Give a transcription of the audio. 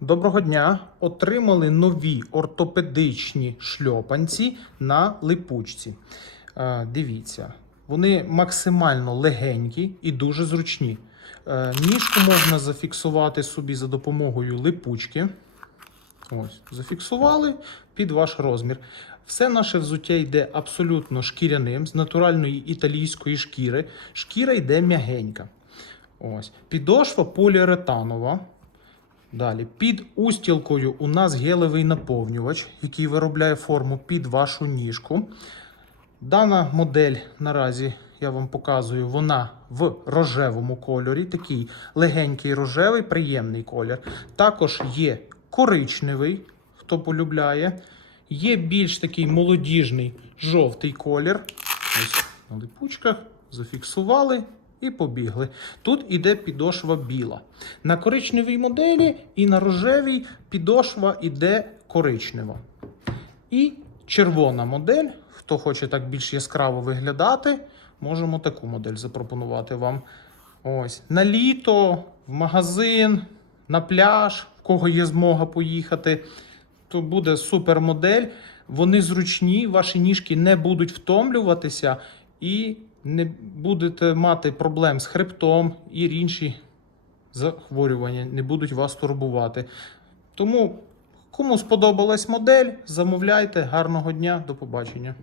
Доброго дня! Отримали нові ортопедичні шльопанці на липучці. Е, Дивіться, вони максимально легенькі і дуже зручні. Е, Ніжку можна зафіксувати собі за допомогою липучки. Ось, зафіксували під ваш розмір. Все наше взуття йде абсолютно шкіряним, з натуральної італійської шкіри. Шкіра йде м'ягенька. Ось. Підошва поліуретанова. Далі, під устілкою у нас гелевий наповнювач, який виробляє форму під вашу ніжку. Дана модель наразі я вам показую, вона в рожевому кольорі, такий легенький рожевий, приємний колір. Також є коричневий, хто полюбляє. Є більш такий молодіжний жовтий колір. Ось на липучках зафіксували і побігли. Тут іде підошва біла. На коричневій моделі і на рожевій підошва іде коричнева. І червона модель. Хто хоче так більш яскраво виглядати, можемо таку модель запропонувати вам. Ось. На літо, в магазин, на пляж, в кого є змога поїхати. То буде супер модель. Вони зручні, ваші ніжки не будуть втомлюватися і не будете мати проблем з хребтом і інші захворювання не будуть вас турбувати. Тому, кому сподобалась модель, замовляйте. Гарного дня, до побачення.